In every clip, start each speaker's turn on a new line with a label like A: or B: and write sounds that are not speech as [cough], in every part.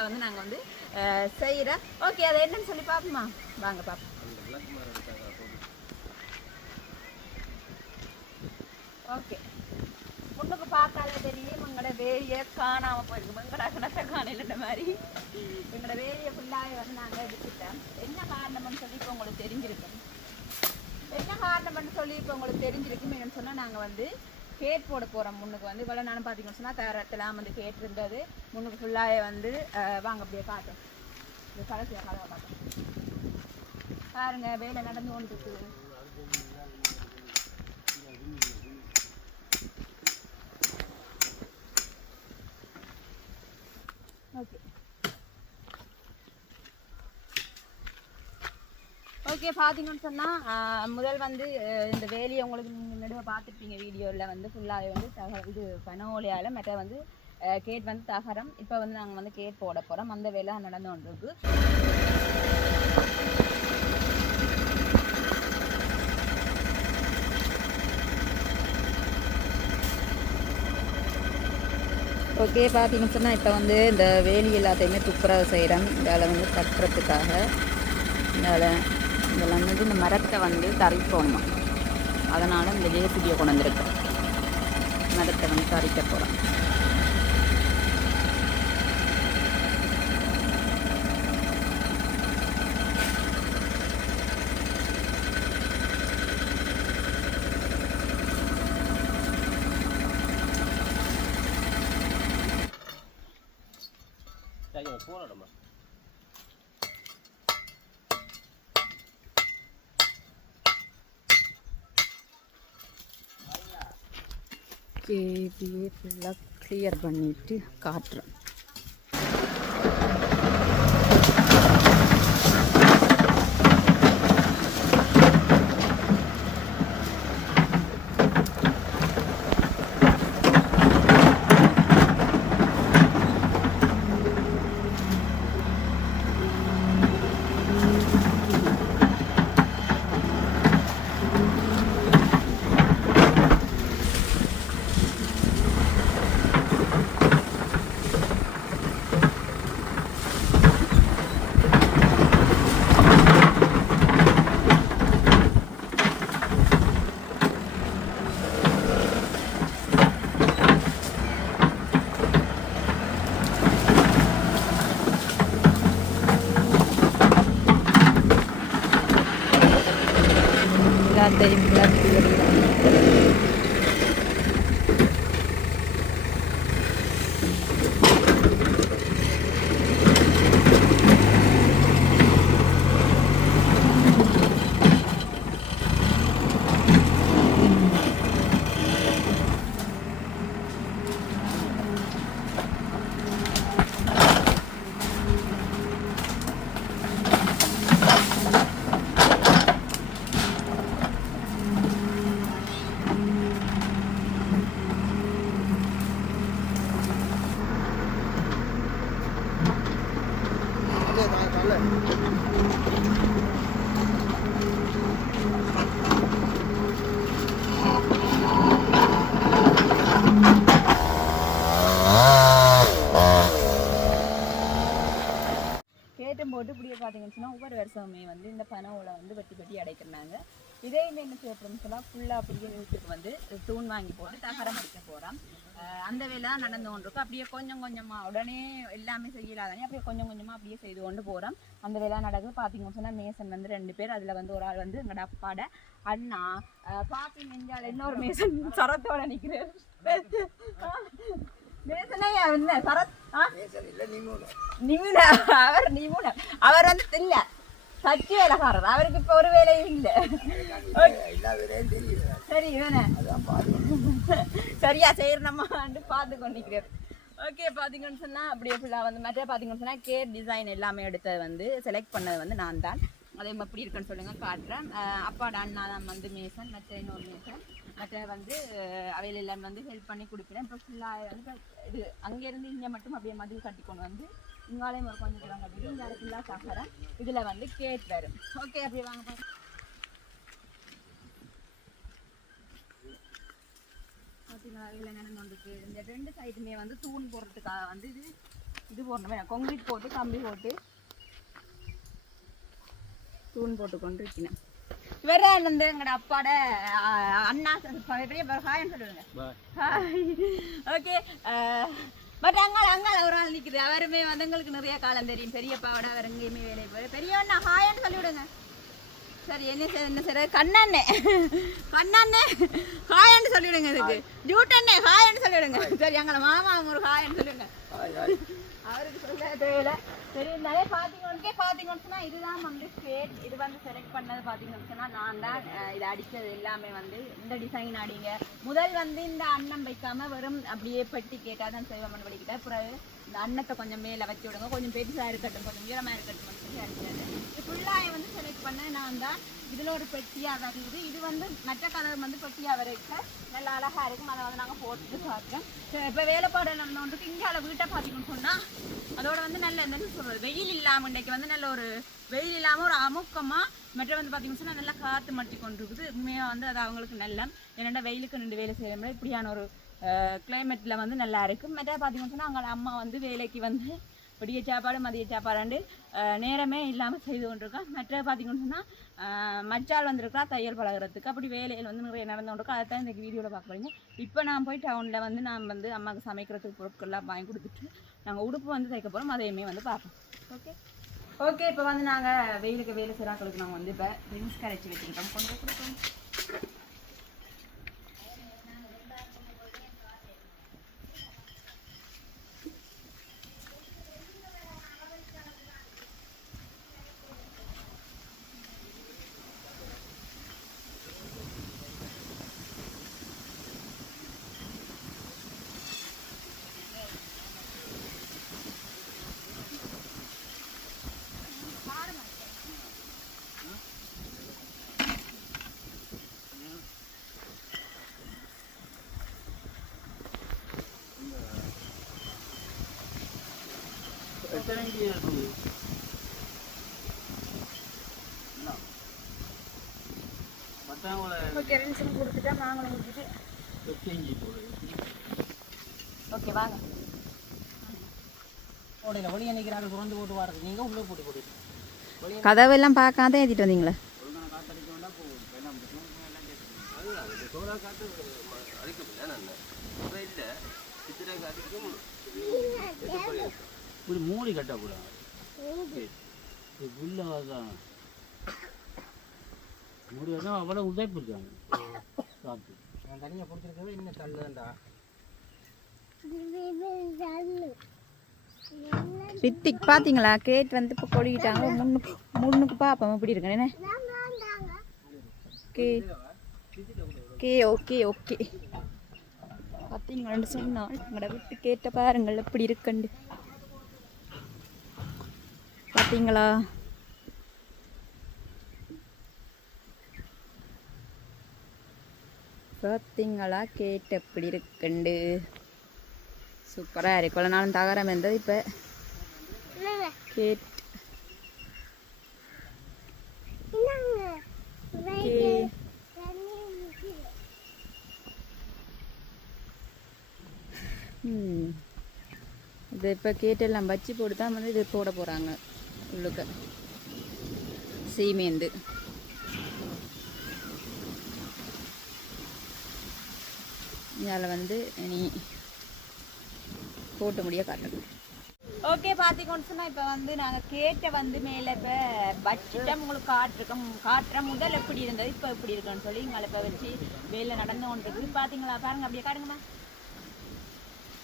A: செய்யணுன்றதுக்காக வந்து நாங்கள் வந்து செய்கிறோம் ஓகே அதை என்னன்னு சொல்லி பார்ப்போமா வாங்க பார்ப்போம் ஓகே. பொண்ணுக்கு பார்த்தாலே தெரியும் எங்களோட வேலியை காணாமல் போயிருக்கு. எங்களோட கணக்க காணல மாதிரி. எங்களோட வேலியை ஃபுல்லாகவே வந்து நாங்கள் எடுத்துட்டோம். என்ன காரணம்னு சொல்லி இப்போ உங்களுக்கு தெரிஞ்சிருக்கும். என்ன காரணம்னு சொல்லி இப்போ உங்களுக்கு தெரிஞ்சிருக்கும். என்னன்னு சொன்னால் நாங்கள் வந்து கேட் போட போகிறோம் முன்னுக்கு வந்து இவ்வளோ நானும் பார்த்தீங்கன்னு சொன்னால் தரத்தெல்லாம் வந்து கேட் இருந்தது. முன்னுக்கு ஃபுல்லாகவே வந்து வாங்க அப்படியே காட்டும். இது கடைசியாக கதவை காட்டும் பாருங்க வேலை நடந்து கொண்டு இருக்குது ஓகே. ஓகே பார்த்தீங்கன்னு சொன்னால் முதல் வந்து இந்த வேலியை உங்களுக்கு முன்னாடி பார்த்துருப்பீங்க வீடியோவில் வந்து ஃபுல்லாக வந்து தக இது பனோலியால் மெட்ட வந்து கேட் வந்து தகரம் இப்போ வந்து நாங்கள் வந்து கேட் போட போகிறோம் அந்த வேலை நடந்து கொண்டிருக்கு. ஓகே பார்த்தீங்கன்னு சொன்னால் இப்போ வந்து இந்த வேலி எல்லாத்தையுமே துப்புரவு செய்கிறோம் இதால் வந்து கட்டுறதுக்காக. இதால் இதில் வந்து இந்த மரத்தை வந்து தரிப்போணுமா அதனால் இந்த ஜேசிபியை கொண்டு வந்திருக்கேன் மரத்தை வந்து தரைக்க போகிறோம் அப்படியே ஃபுல்லாக கிளியர் பண்ணிவிட்டு காட்டுறேன். எல்லாத்தையும் ஃபுல்லாக கிளியர் பண்ணி கேட்டும் போட்டு இப்படியே பார்த்தீங்கன்னு வருஷமுமே வந்து இந்த பனவோலை வந்து வெட்டி வெட்டி அடைக்கிறாங்க. இதையுமே என்ன செய்ய போகிறோம்னு சொன்னால் ஃபுல்லாக அப்படியே வீட்டுக்கு வந்து தூண் வாங்கி போட்டு தகரம் அடிக்க போகிறோம் அந்த வேலை தான் நடந்து கொண்டு இருக்கும் அப்படியே கொஞ்சம் கொஞ்சமாக உடனே எல்லாமே செய்யலாதானே அப்படியே கொஞ்சம் கொஞ்சமாக அப்படியே செய்து கொண்டு போகிறோம் அந்த வேலை நடக்குது. பார்த்தீங்கன்னு சொன்னால் மேசன் வந்து ரெண்டு பேர் அதில் வந்து ஒரு ஆள் வந்து எங்களோட அப்பாட அண்ணா. பார்த்தீங்க நெஞ்சால் இன்னொரு மேசன் சரத்தோட நிற்கிறார் மேசனையா என்ன சரத் ஆ? நிமிட அவர் நிமிட அவர் வந்து இல்ல சச்சி வேலைக்காரர் அவருக்கு இப்ப ஒரு வேலையும் இல்ல சரி வேணே சரியா செய்யணுமான்னு பார்த்து கொண்டிருக்கிறார் ஓகே பார்த்தீங்கன்னு சொன்னால் அப்படியே ஃபுல்லாக வந்து மற்ற பார்த்தீங்கன்னு சொன்னால் கேர் டிசைன் எல்லாமே எடுத்தது வந்து செலக்ட் பண்ணது வந்து நான் தான் அதே மாதிரி எப்படி இருக்குன்னு சொல்லுங்க காட்டுறேன் அப்பா அண்ணா தான் வந்து மேசன் மற்ற இன்னொரு மேசன் மற்ற வந்து அவையில் எல்லாம் வந்து ஹெல்ப் பண்ணி கொடுப்பேன் இப்போ ஃபுல்லாக வந்து இது அங்கேருந்து இங்கே மட்டும் அப்படியே மதில் கட்டி கொண்டு வந்து இங்காலையும் ஒரு கொஞ்சம் கட்டிட்டு இங்கே ஃபுல்லாக சாக்கிறேன் இதில் வந்து கேட் வரும். ஓகே அப்படியே வாங்க. பார்த்தீங்களா இதில் இந்த ரெண்டு சைடுமே வந்து தூண் போடுறதுக்காக வந்து இது இது போடணும். கொங்கிரீட் போட்டு கம்பி போட்டு தூண் போட்டு கொண்டு இருக்கணும் இவர வந்து எங்களோட அப்பாட அண்ணா பெரிய ஹாய்னு சொல்லுங்க ஓகே பட் அங்கால அங்கால ஒரு ஆள் நிக்குது. அவருமே வந்து எங்களுக்கு நிறைய காலம் தெரியும். பெரியப்பாவோட அவர் எங்கேயுமே வேலை போய் பெரியவண்ணா ஹாய்னு சொல்லிவிடுங்க. சரி என்ன சார் என்ன சார்? கண்ணண்ணே. கண்ணண்ணே. ஹாய்னு சொல்லிவிடுங்க இதுக்கு. ஜூட்டண்ணே ஹாய்னு சொல்லிவிடுங்க. சரி எங்களை மாமா ஒரு ஹாய்னு சொல்லிவிடுங்க. அவருக்கு சொல்ல தேவையில்ல சரி இருந்தாலே பார்த்தீங்கன்னே பார்த்தீங்கன்னு சொன்னா இதுதான் வந்து ஸ்டேட் இது வந்து செலக்ட் பண்ணது பார்த்தீங்கன்னு சொன்னால் நான் தான் இதை இது எல்லாமே வந்து இந்த டிசைன் அடிங்க. முதல் வந்து இந்த அன்னம் வைக்காமல் வெறும் அப்படியே பெட்டி கேட்டால் தான் செய்வோம்னு படிக்கிட்டேன் பிறகு இந்த அன்னத்தை கொஞ்சம் மேலே வச்சு விடுங்க. கொஞ்சம் பெருசாக இருக்கட்டும் கொஞ்சம் உயரமாக இருக்கட்டும் சொல்லி அடிக்கிறது. இது ஃபுல்லாக வந்து செலக்ட் பண்ண நான் தான் இதுல ஒரு பெட்டியா வருது இது வந்து மற்ற கலர் வந்து பெட்டியா வரைக்க நல்லா அழகா இருக்கும். அதை வந்து நாங்க போட்டுட்டு பார்க்குறோம் இப்போ வேலைப்பாடு நடந்தோன்றது இங்கே வீட்டை பார்த்தீங்கன்னு சொன்னா அதோட வந்து நல்ல என்னன்னு சொல்றது? வெயில் இல்லாம இன்றைக்கு வந்து நல்ல ஒரு வெயில் இல்லாம ஒரு அமுக்கமா மற்ற வந்து பார்த்தீங்கன்னு சொன்னால் நல்லா காத்து மட்டி கொண்டு இருக்குது உண்மையா வந்து அது அவங்களுக்கு நல்ல. என்னென்னா வெயிலுக்கு ரெண்டு வேலை செய்ய முடியாது இப்படியான ஒரு கிளைமேட்ல வந்து நல்லா இருக்கும் மற்ற பார்த்தீங்கன்னு அவங்க அம்மா வந்து வேலைக்கு வந்து விடிய சாப்பாடு மதிய சாப்பாடு நேரமே இல்லாமல் செய்து கொண்டிருக்கோம். மற்ற பார்த்தீங்கன்னு சொன்னால் மச்சால் வந்திருக்கா தையல் பழகுறதுக்கு. அப்படி வேலையில் வந்து நிறைய நடந்து கொண்டிருக்கோம். அதை தான் இந்த வீடியோவில் பார்க்க போறீங்க. இப்போ நான் போய் டவுனில் வந்து நான் வந்து அம்மாவுக்கு சமைக்கிறதுக்கு பொருட்கள்லாம் வாங்கி கொடுத்துட்டு நாங்கள் உடுப்பு வந்து தைக்க போகிறோம் அதையுமே வந்து பார்ப்போம். ஓகே ஓகே இப்போ வந்து நாங்கள் வெயிலுக்கு வேலை செய்கிறாங்களுக்கு நாங்கள் வந்து இப்போ ட்ரிங்க்ஸ் கரைச்சி வச்சுருக்கோம். கொண்டு போய் கொடுப்போம் ஓகே ரெண்டு நிமிஷம் கொடுத்துட்டா. மாங்கலம் கொடுத்துட்டு ஓகே வாங்க
B: ஓடையில் திறந்து போட்டு வாடுறது நீங்கள் உள்ளே போட்டு போட்டு
A: கதவெல்லாம் பார்க்காத ஏற்றிட்டு வந்தீங்களா?
B: இப்படி மூடி கட்டக்கூடாது. புல்லாக தான் மூடி தான் அவ்வளோ உதைப்பு இருக்காங்க காற்று நான் தனியாக பிடிச்சிருக்கவே இன்னும் தள்ளுதான்டா
A: ரித்திக் பார்த்தீங்களா கேட் வந்து இப்போ கொடிக்கிட்டாங்க முன்னுக்கு முன்னுக்கு பார்ப்போம் எப்படி இருக்கு என்ன? Okay okay okay. ஓகே பார்த்தீங்களான்னு சொன்னால் எங்களோட விட்டு கேட்ட பாருங்கள் எப்படி இருக்குண்டு பார்த்தீங்களா பார்த்தீங்களா கேட்டு எப்படி இருக்குண்டு? சூப்பராக இருக்கு. இவ்வளோ நாளும் தகரம் இருந்தது இப்போ. கேட் இது இப்போ கேட்டெல்லாம் வச்சு போட்டு தான் வந்து இது போட போகிறாங்க உள்ளுக்க. சீமேந்து. இதில் வந்து நீ போட்டு முடிய காட்டணும் ஓகே பார்த்திங்கன்னு சொன்னால் இப்போ வந்து நாங்கள் கேட்ட வந்து மேலே இப்போ பட்ஜெட்டாக உங்களுக்கு காட்டிருக்கோம். காட்டுற முதல் எப்படி இருந்தது இப்போ எப்படி இருக்குன்னு சொல்லி எங்களை இப்போ வச்சு வேலை நடந்து கொண்டு இருக்குது பார்த்தீங்களா பாருங்க அப்படியே காட்டுங்கம்மா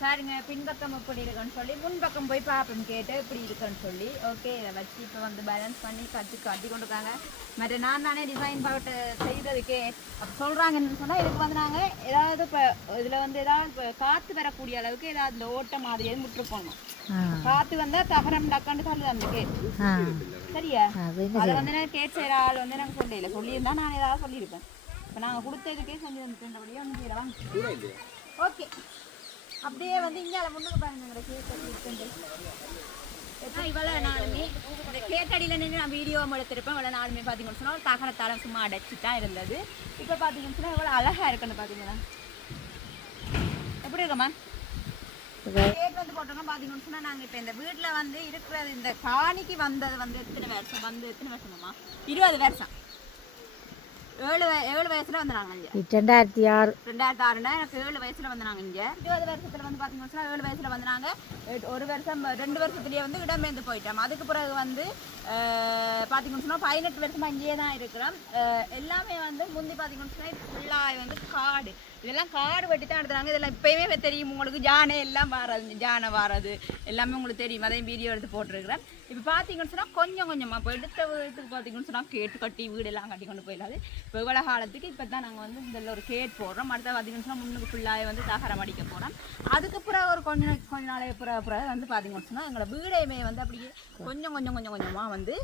A: பாருங்க பின்பக்கம் எப்படி இருக்குன்னு சொல்லி முன்பக்கம் போய் பார்ப்போம் கேட்டு எப்படி இருக்குன்னு சொல்லி. ஓகே இதை வச்சு இப்போ வந்து பேலன்ஸ் பண்ணி கட்டு கட்டி கொண்டுருக்காங்க. மற்ற நான் தானே டிசைன் போட்டு செய்ததுக்கே. அப்போ சொல்கிறாங்கன்னு சொன்னால் இதுக்கு வந்து நாங்கள் ஏதாவது இப்போ இதில் வந்து ஏதாவது இப்போ காற்று வரக்கூடிய அளவுக்கு ஏதாவது இந்த ஓட்ட மாதிரி எதுவும் முட்டுருப்போம் காற்று வந்தால் தகரம் டக்காண்டு அந்த கேட் சரியா? அதை வந்து நான் கேட் செய்கிற ஆள் வந்து நாங்கள் சொல்லல சொல்லியிருந்தா நான் ஏதாவது சொல்லியிருப்பேன். இப்போ நாங்கள் கொடுத்ததுக்கே செஞ்சு செய்யல. வாங்க. ஓகே அப்படியே வந்து இங்கே முன்னுக்கு பாருங்க கேக் இவ்வளோ நாளுமே. இந்த கேட்டடியில் நின்று நான் வீடியோ எடுத்திருப்பேன். இவ்வளோ நாளுமே பார்த்தீங்கன்னு சொன்னால் தகரத்தால சும்மா அடைச்சி தான் இருந்தது. இப்போ பார்த்தீங்கன்னு சொன்னால் எவ்வளோ அழகாக இருக்குன்னு பார்த்தீங்களா எப்படி இருக்கம்மா கேட் வந்து போட்டோம்னா பார்த்தீங்கன்னு சொன்னால் நாங்கள் இப்போ இந்த வீட்டில் வந்து இருக்கிறது இந்த காணிக்கு வந்தது வந்து எத்தனை வருஷம்? வந்து எத்தனை வருஷமாம்மா இருபது வருஷம். ஏழு ஏழு வயசுல வந்து நாங்கள் இங்கே
C: ரெண்டாயிரத்தி ஆறு
A: ரெண்டாயிரத்தி ஆறுனா எனக்கு ஏழு வயசுல வந்தாங்க இங்க இருபது வருஷத்துல வந்து பாத்தீங்கன்னா ஏழு வயசுல வந்தாங்க ஒரு வருஷம் ரெண்டு வருஷத்துலயே வந்து இடம்பெயர்ந்து போயிட்டோம் அதுக்கு பிறகு வந்து பாத்தீங்கன்னு சொன்னா பதினெட்டு வருஷமா இங்கேயே தான் இருக்கிறோம் எல்லாமே வந்து முந்தி பாத்தீங்கன்னு சொன்னா ஃபுல்லாக வந்து காடு இதெல்லாம் காடு வெட்டி தான் எடுத்தாங்க இதெல்லாம் இப்பயுமே தெரியும் உங்களுக்கு ஜானை எல்லாம் வாரது ஜானை வாரது எல்லாமே உங்களுக்கு தெரியும் அதையும் வீடியோ எடுத்து போட்டிருக்கிறேன் இப்போ பார்த்தீங்கன்னு சொன்னால் கொஞ்சம் கொஞ்சமாக இப்போ எடுத்த வீட்டுக்கு பார்த்தீங்கன்னு சொன்னால் கேட்டு கட்டி வீடெல்லாம் கட்டி கொண்டு போயிடாது இப்போ இவ்வளோ காலத்துக்கு இப்போ தான் நாங்கள் வந்து இதில் ஒரு கேட் போடுறோம். அடுத்த பார்த்தீங்கன்னு சொன்னால் முன்னுக்கு ஃபுல்லாக வந்து தகரம் அடிக்க போகிறோம் அதுக்கப்புறம் ஒரு கொஞ்ச கொஞ்ச நாளைக்கு பிறகு பிறகு வந்து பார்த்தீங்கன்னு சொன்னால் எங்களோட வீடையுமே வந்து அப்படியே கொஞ்சம் கொஞ்சம் கொஞ்சம் கொஞ்சமாக வந்து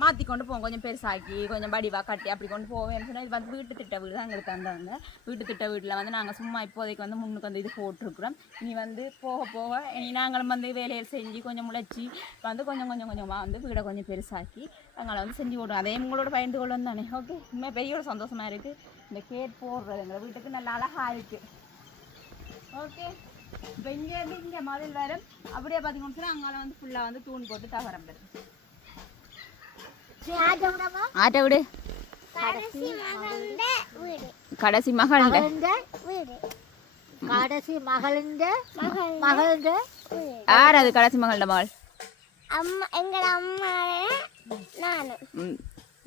A: மாற்றி கொண்டு போவோம். கொஞ்சம் பெருசாக்கி கொஞ்சம் வடிவா கட்டி அப்படி கொண்டு போவேன் சொன்னால் இது வந்து வீட்டு திட்ட வீடு தான் எங்களுக்கு தந்தாங்க. வீட்டு திட்ட வீட்டில் வந்து நாங்கள் சும்மா இப்போதைக்கு வந்து முன்னுக்கு வந்து இது போட்டிருக்கிறோம். இனி வந்து போக போக இனி நாங்களும் வந்து வேலையை செஞ்சு கொஞ்சம் முளைச்சி வந்து கொஞ்சம் கொஞ்சம் கொஞ்சமாக வந்து வீடை கொஞ்சம் பெருசாக்கி எங்களை வந்து செஞ்சு போடுவோம். அதே உங்களோட பயந்து கொள்ளும் தானே. ஓகே உண்மையாக பெரிய ஒரு சந்தோஷமாக இருக்குது இந்த கேட் போடுறது எங்கள் வீட்டுக்கு நல்லா அழகாக இருக்குது ஓகே இப்போ இங்கேருந்து இங்கே மதில் வரும் அப்படியே பார்த்தீங்கன்னு சொன்னால் அங்கே வந்து ஃபுல்லாக வந்து தூண் போட்டு தகரம் பெறும் ஆட்டை விடு
D: கடைசி மகந்த வீடு
A: கடைசி மகள்
D: வீடு
C: கடைசி மகளிந்த மகளிந்த
A: யார் அது கடைசி மகளோட மகள்
D: அம்மா எங்கள் அம்மாவே நானும்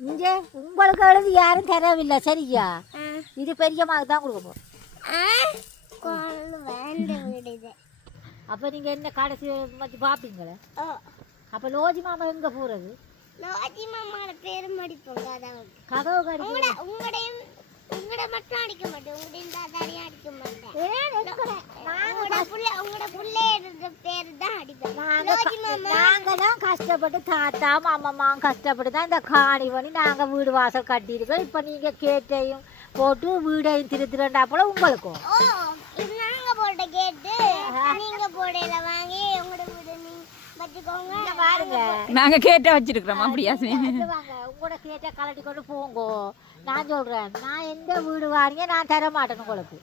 C: இங்க உங்களுக்கு எழுதி யாரும் தரவில்லை சரியா. இது பெரிய மகள் தான் கொடுக்க
D: இது
C: அப்போ நீங்கள் என்ன கடைசி பார்ப்பீங்களே அப்போ லோஜி மாமா எங்கே போகிறது
D: லோஜி மாமாவோட பேரும்
C: கடி
D: உங்களோட உங்களையும் உங்களோட மட்டும் அடிக்க மாட்டேன். உங்களையும் தாத்தாரையும் அடிக்க மாட்டேன். உங்களோட புள்ள உங்களோட பிள்ளையோட பேர் தான் அடிப்பேன். லோஜி மாமா.
C: நாங்கள் தான் கஷ்டப்பட்டு தாத்தா மாமாமா கஷ்டப்பட்டு தான் இந்த காணி பண்ணி நாங்கள் வீடு வாசல் கட்டியிருக்கோம். இப்போ நீங்கள் கேட்டையும் போட்டு வீடையும் திருத்துறண்டா போல உங்களுக்கும்.
D: ஓ இது நாங்க போட்ட கேட்டு நீங்க போடையில வாங்கி உங்களோட நீங்க
A: கேட்ட வச்சிருக்கிறோம் அப்படியா
C: உங்களோட கேட்ட கலட்டி கொண்டு போங்கோ. நான் சொல்றேன். நான் எந்த வீடு வாங்க நான் தர மாட்டேன் உங்களுக்கு.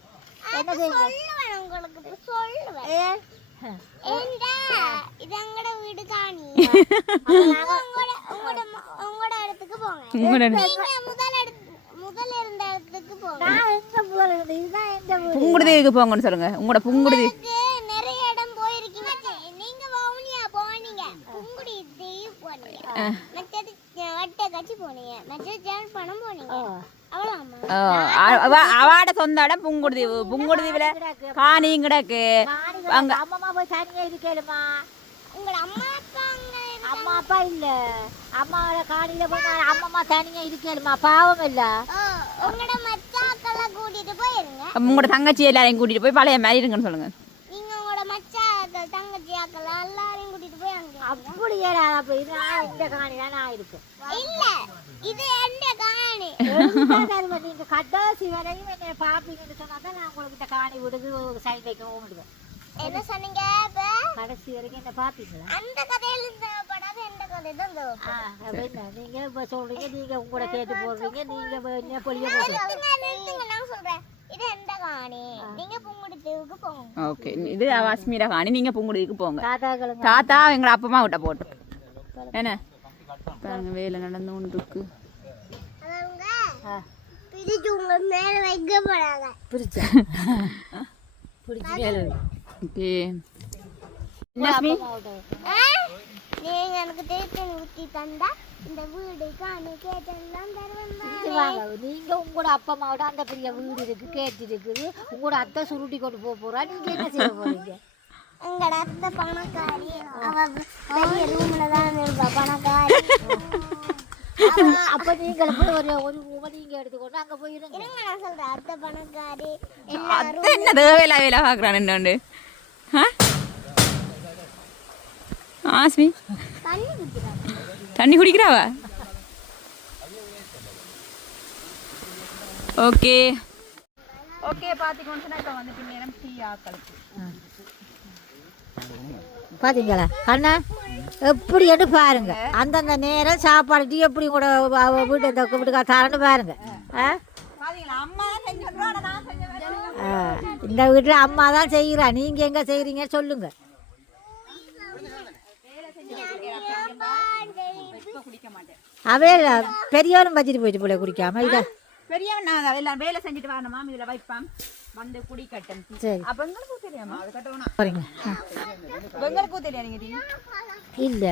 C: என்ன
D: சொல்லுவேன் உங்களுக்கு. சொல்லுவேன்.
C: ஏ,
D: ஏண்டா? இது எங்கட [laughs] வீடு?
A: அவாட சொந்த இடம் புங்குடுதீவு புங்குடுதீவுல? காணியும் கிடக்கு.
C: அங்க அம்மா போய் தனியா இருக்கேளுமா
D: உங்களோட அம்மா அப்பா
C: அம்மா அப்பா இல்ல. அம்மாவோட காணியில போய் நான் அம்மா தனியா இருக்கேளுமா பாவம் இல்ல.
D: உங்களோட மச்சாக்கெல்லாம் கூட்டிட்டு போயிருங்க.
A: உங்களோட தங்கச்சி எல்லாரையும் கூட்டிட்டு போய் பழைய மாதிரி இருங்கன்னு சொல்லுங்க.
D: நீங்க உங்களோட மச்சாக்கள் தங்கச்சி ஆக்கள் எல்லாரையும் கூட்டிட்டு போய் அங்க இருங்க.
C: அப்படி ஏடா அப்ப இது இந்த காணில நான் இருக்கேன்
D: இல்ல இது எந்த காணி.
C: நீங்க கடைசி வரையும் என்னை பாப்பீங்கன்னு சொன்னா தான் நான் உங்களுக்கு காணி விடுது சைன் வைக்கவும் முடியும்
D: என்ன சொன்னீங்க
C: கடைசி வரைக்கும் என்ன பாப்பீங்களா?
D: அந்த கதையில எந்த கதை தான்
C: நீங்க இப்ப சொல்றீங்க நீங்க உங்களோட கேட்டு போடுறீங்க நீங்க என்ன பொழிய போடுறீங்க
D: நான் சொல்றேன்.
A: ஓகே. இது அஸ்மீரா காணி நீங்க புங்குடுதிக்கு போங்க. தாத்தா எங்களை அப்பமா விட்ட போட்டு. என்ன? பாருங்க வேலை நடந்து கொண்டு இருக்கு?
D: நீங்க எனக்கு திருப்பி ஊத்தி தந்தா இந்த வீடு காணி கேட்டெல்லாம்
C: நீங்க உங்களோட அப்பா அம்மாவோட அந்த பெரிய வீடு இருக்கு கேட்டு இருக்குது. உங்களோட அத்தை சுருட்டி கொண்டு போக போறா. நீங்க என்ன செய்ய போறீங்க?
D: எங்கட அத்தை பணக்காரி. அவ பெரிய ரூம்ல தான் இருப்பா பணக்காரி.
C: அப்ப- நீங்க போய் ஒரு ஒரு ரூபா நீங்க எடுத்துக்கொண்டு அங்க போயிருங்க
D: இருங்க. நான் சொல்றேன் அத்தை பணக்காரி.
A: என்ன வேலை பார்க்குறான் என்னண்டு? ஆ? ஆஸ்மி
D: தண்ணி குடிக்கிறாங்க.
A: தண்ணி குடிக்கிறாவா? ஓகே. ஓகே இப்போ டீ ஆக்களுக்கு
C: பாத்தீங்களா? அண்ணா எப்படி என்று பாருங்க. அந்தந்த நேரம் சாப்பாடு டீ எப்படி கூட அவ வீட்டு இந்த வீட்டுக்கா தரன்னு பாருங்க. ஆ? இந்த வீட்டில் அம்மா தான் செய்கிறா நீங்க எங்க செய்றீங்க சொல்லுங்க
A: இப்போ குடிக்க மாட்டேன்
C: அவே பெரியவரும் வச்சுட்டு போயிட்டு போல குடிக்காம இதை.
A: பெரியவன் நான் எல்லாம் வேலை செஞ்சுட்டு வரணுமா? இதில் வைப்பான். வந்து குடி கட்டன்.
C: சரி.
A: அப்போ எங்களுக்கும் தெரியாமா? அது கட்டணும்.
C: ஆ.
A: எங்களுக்கும் தெரியாது நீங்க டீ.
C: இல்ல.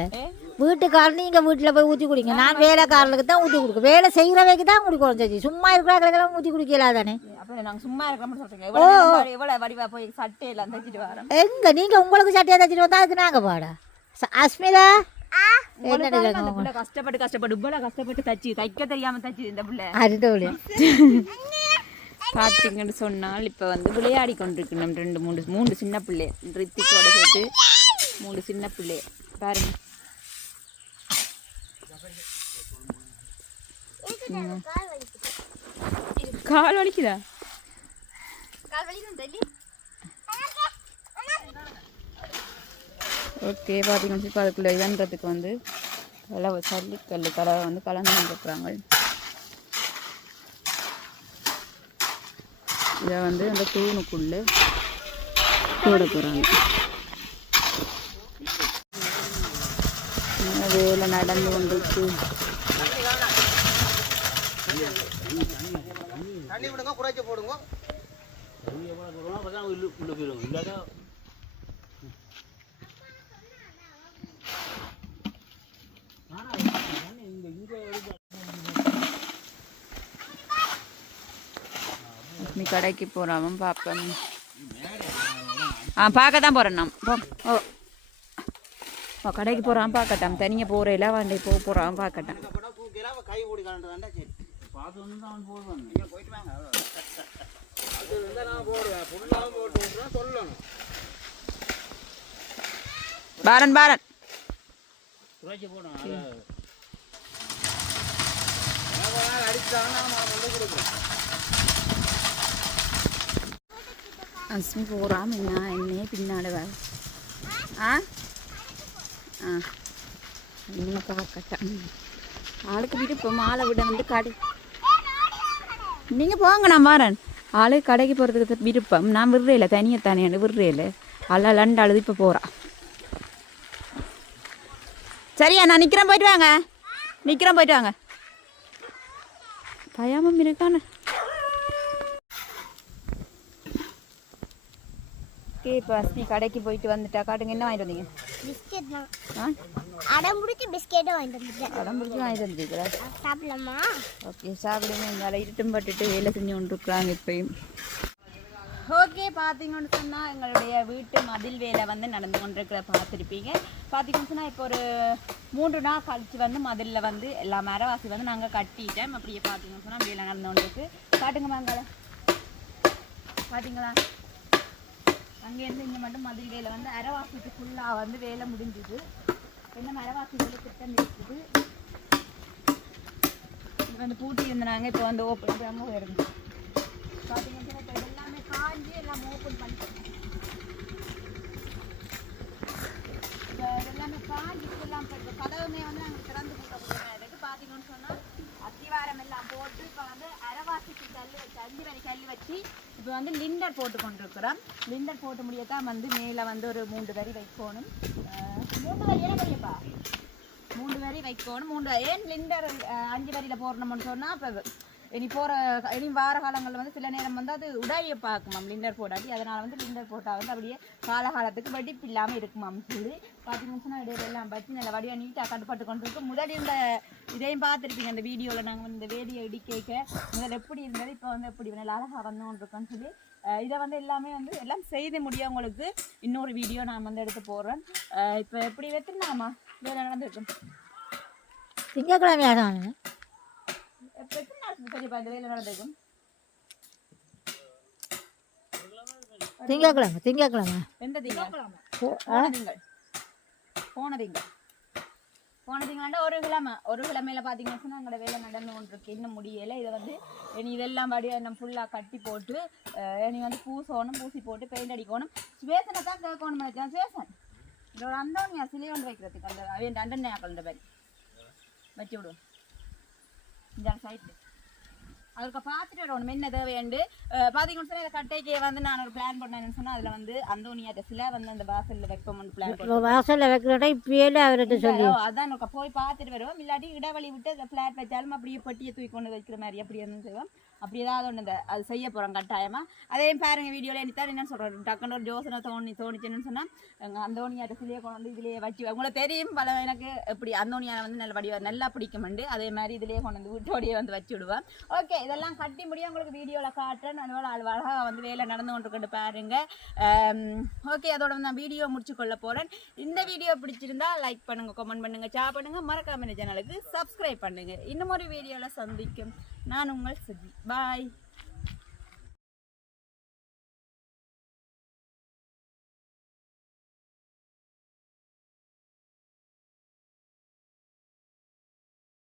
C: வீட்டுக்காரர் நீங்க வீட்டுல போய் ஊத்தி குடிங்க. நான் வேலைக்காரர்களுக்கு தான் ஊத்தி கொடுக்க. வேலை செய்யறவைக்கு தான் குடிக்கணும் சரி சும்மா இருக்கிறவங்களுக்கெல்லாம் ஊத்தி குடிக்கலாம் தானே
A: அப்போ நாங்கள் சும்மா இருக்கிறோம்னு சொல்றீங்க. எவ்வளோ எவ்வளோ வடிவா போய் சட்டையெல்லாம் தைச்சிட்டு வரோம்
C: எங்க? நீங்க உங்களுக்கு சட்டையை தச்சுட்டு வந்தா அதுக்கு நாங்க பாடா அஸ்மிதா?
A: கஷ்டப்பட்டு கஷ்டப்பட்டு இவ்வளவு கஷ்டப்பட்டு தச்சு. தைக்க தெரியாம தச்சு இந்த புள்ள. பார்த்தீங்கன்னு சொன்னால் இப்போ வந்து விளையாடி கொண்டிருக்கணும் ரெண்டு மூணு மூணு சின்ன பிள்ளை. ரித்திக்கோட சேர்த்து மூணு சின்ன பிள்ளை. பாருங்க. கால் வலிக்குதா? ஓகே பார்த்தீங்கன்னு இப்போ அதுக்குள்ளே இதன்றதுக்கு வந்து கலவை சல்லிக்கல் கலவை வந்து கலந்து வந்துருக்குறாங்க இதை வந்து அந்த தூணுக்குள்ளே போட போகிறாங்க வேலை நடந்து கொண்டிருக்கு.
B: தண்ணி விடுங்க குறைச்சி போடுங்க. உள்ள போயிடும். இல்லாத
A: நீ கடைக்கு போகிறாம பார்ப்பேன் ஆ பார்க்க தான் போகிறேன் நான் ஓ. ஓ கடைக்கு போகிறான் பார்க்கட்டான் தனியாக போகிறேல வாண்டி போக போகிறான் பார்க்கட்டான்
B: பாரன் பாரன். கை கூடி கலண்டுதாண்டா சரி பார்த்து வந்து தான் அவன் போடுவாங்க போயிட்டு வாங்க அது இருந்தால் நான் போடுவேன் ஃபுல்லாகவும் போட்டு விட்றேன் சொல்லணும்
A: பாரன் பாரன்
B: குறைச்சி போடும் அது அடிச்சாங்கன்னா நான் கொண்டு கொடுக்குறேன்
A: அஸ்மி போகிறான் என்ன என்னையே பின்னால வர ஆ? ஆ. இன்னும் பார்க்கட்டேன் ஆளுக்கு வீட்டு இப்போ மாலை விட வந்து கடை. நீங்கள் போங்க நான் வரேன். ஆளு கடைக்கு போகிறதுக்கு விருப்பம் நான் விடுறேல தனியாக தானே விடுறேல. அல்ல லண்டு அழுது இப்போ போகிறா சரியா நான் நிற்கிறேன் போயிட்டு வாங்க. நிற்கிறேன் போயிட்டு வாங்க. பயாமம் இருக்கானே இப்போ அஸ்மி கடைக்கு போயிட்டு வந்துட்டா. காட்டுங்க என்ன வாங்கிட்டு வந்தீங்க?
D: பிஸ்கெட் தான்.
A: ஆ?
D: அடம் பிடிச்சி பிஸ்கெட்டும் வாங்கிட்டு வந்துட்டேன்.
A: உடம்பு பிடிச்சி வாங்கிட்டு வந்துருக்கிறா
D: சாப்பிடலாமா?
A: ஓகே சாப்பிடுங்க. எங்களால் இருட்டும் பட்டுட்டு வேலை செஞ்சு கொண்டிருக்குறாங்க இப்பயும். ஓகே பார்த்தீங்கன்னு சொன்னால் எங்களுடைய வீட்டு மதில் வேலை வந்து நடந்து கொண்டிருக்கிற பார்த்துருப்பீங்க. பார்த்தீங்கன்னு சொன்னால் இப்போ ஒரு மூன்று நாள் கழிச்சு வந்து மதிலில் வந்து எல்லா மரவாசி வந்து நாங்கள் கட்டிட்டோம். அப்படியே பார்த்தீங்கன்னு சொன்னால் வேலை நடந்து கொண்டிருக்கு. காட்டுங்க வாங்கல பார்த்தீங்களா அங்கேருந்து இங்கே மட்டும் மதில் வேலை வந்து அரைவாசிக்கு ஃபுல்லாக வந்து வேலை முடிஞ்சுது. என்ன மரவாசி திட்டம் இருக்குது. இப்போ வந்து பூட்டி இருந்தாங்க இப்போ வந்து ஓப்பன் பண்ணாமல் வருது பார்த்தீங்கன்னா இப்போ எல்லாமே காஞ்சி எல்லாம் ஓப்பன் பண்ணிட்டோம் இப்போ எல்லாமே காஞ்சி ஃபுல்லாக போயிருக்கோம் கதவுமே வந்து நாங்கள் திறந்து போட்டோம் இருக்கு பார்த்தீங்கன்னு சொன்னால் அத்திவாரம் எல்லாம் போட்டு இப்போ வந்து அரைவாசிக்கு கல் வச்சு அஞ்சு வரை கல் வச்சு இப்போ வந்து லிண்டர் போட்டு கொண்டிருக்கிறோம். லிண்டர் போட்டு முடியத்தான் வந்து மேலே வந்து ஒரு மூன்று வரி வைக்கணும். மூன்று வரி என்ன வரியப்பா? மூன்று வரி வைக்கணும். மூன்று ஏன் லிண்டர் அஹ், அஞ்சு வரியில் போடணும்னு சொன்னால் இப்போ இனி போகிற இனி வார காலங்களில் வந்து சில நேரம் வந்து அது உடைய பார்க்குமாம் லிண்டர் போடாட்டி. அதனால் வந்து லிண்டர் போட்டால் வந்து அப்படியே காலகாலத்துக்கு வெடிப்பு இல்லாமல் இருக்குமாம் சொல்லி பார்த்தீங்கன்னு சொன்னால் இடையில எல்லாம் பற்றி நல்ல வடிவாக நீட்டாக கட்டுப்பட்டு கொண்டு இருக்கும் முதல் இந்த இதையும் பார்த்துருப்பீங்க அந்த வீடியோவில் நாங்கள் வந்து இந்த வேடியை இடிக்க முதல் எப்படி இருந்தது இப்போ வந்து எப்படி நல்ல அழகாக வந்தோம் இருக்கோன்னு சொல்லி இதை வந்து எல்லாமே வந்து எல்லாம் செய்து முடியவங்களுக்கு இன்னொரு வீடியோ நான் வந்து எடுத்து போடுறேன். இப்போ எப்படி வெத்துனாமா வேலை நடந்துருக்கும்.
C: திங்கக்கிழமையாக
A: எத்தனை நாள் பெரியப்பா இந்த வேலை நடந்திருக்கும்
C: திங்கக்கிழமை திங்கக்கிழமை
A: எந்த
C: போ-
A: போன திங்கள் போன திங்கள் போன திங்கள்னா ஒரு கிழமை ஒரு கிழமையில பார்த்தீங்கன்னு சொன்னா எங்களோட வேலை நடந்து கொண்டு இருக்கு இன்னும் முடியலை இதை வந்து இனி இதெல்லாம் படியாக நம்ம ஃபுல்லாக கட்டி போட்டு இனி வந்து பூசணும் பூசி போட்டு பெயிண்ட் அடிக்கணும் சுவேசனை தான் கேட்கணும் நினைச்சேன் சுவேசன் இது ஒரு அந்தோனியா சிலை ஒன்று வைக்கிறதுக்கு அந்த அவன் அண்டனையா கலந்த மாதிரி வச்சு விடுவோம் இந்த சைட்டு அதுக்கு பார்த்துட்டு வரணும். என்ன தேவையாண்டு பார்த்தீங்கன்னு சொன்னால் இதை கட்டைக்கு வந்து நான் ஒரு பிளான் பண்ணேன்னு சொன்னால் அதில் வந்து அந்தோனியாட்ட சிலை வந்து அந்த வாசலில் வைப்போம்னு பிளான்
C: இப்போ வாசலில் வைக்கிறோட இப்பயே அவர்கிட்ட சொல்லி.
A: அதான் போய் பார்த்துட்டு வருவோம். இல்லாட்டி இடைவெளி விட்டு அந்த ஃப்ளாட் வச்சாலும் அப்படியே பெட்டியை தூக்கி கொண்டு வைக்கிற மாதிரி அப்படி இருந்து செய்வோம். அப்படி ஏதாவது ஒன்று இந்த அது செய்ய போகிறோம் கட்டாயமாக அதே பாருங்க வீடியோவில் என்னத்தான் என்ன சொல்கிறோம் டக்குன்னு ஒரு யோசனை தோணி தோணிச்சுன்னு சொன்னால் எங்கள் அந்தோனியாட்ட சிலையை கொண்டு வந்து இதுலேயே வச்சு உங்களுக்கு தெரியும் பல எனக்கு எப்படி அந்தோனியா வந்து நல்ல வடிவா நல்லா பிடிக்குமெண்டு. அதே மாதிரி இதுலேயே கொண்டு வந்து வீட்டோடையே வந்து வச்சு விடுவேன் ஓகே இதெல்லாம் கட்டி முடியும் உங்களுக்கு வீடியோவில் காட்டுறேன். அதுபோல் ஆள் அழகாக வந்து வேலை நடந்து கொண்டு கொண்டு பாருங்கள் ஓகே um, அதோட நான் வீடியோ முடிச்சு கொள்ள போகிறேன் இந்த வீடியோ பிடிச்சிருந்தா லைக் பண்ணுங்கள் கமெண்ட் பண்ணுங்க ஷேர் பண்ணுங்கள் மறக்காம இந்த சேனலுக்கு சப்ஸ்கிரைப் பண்ணுங்கள் இன்னும் ஒரு வீடியோவில் சந்திக்கும். நான் உங்கள் சுஜி. பாய்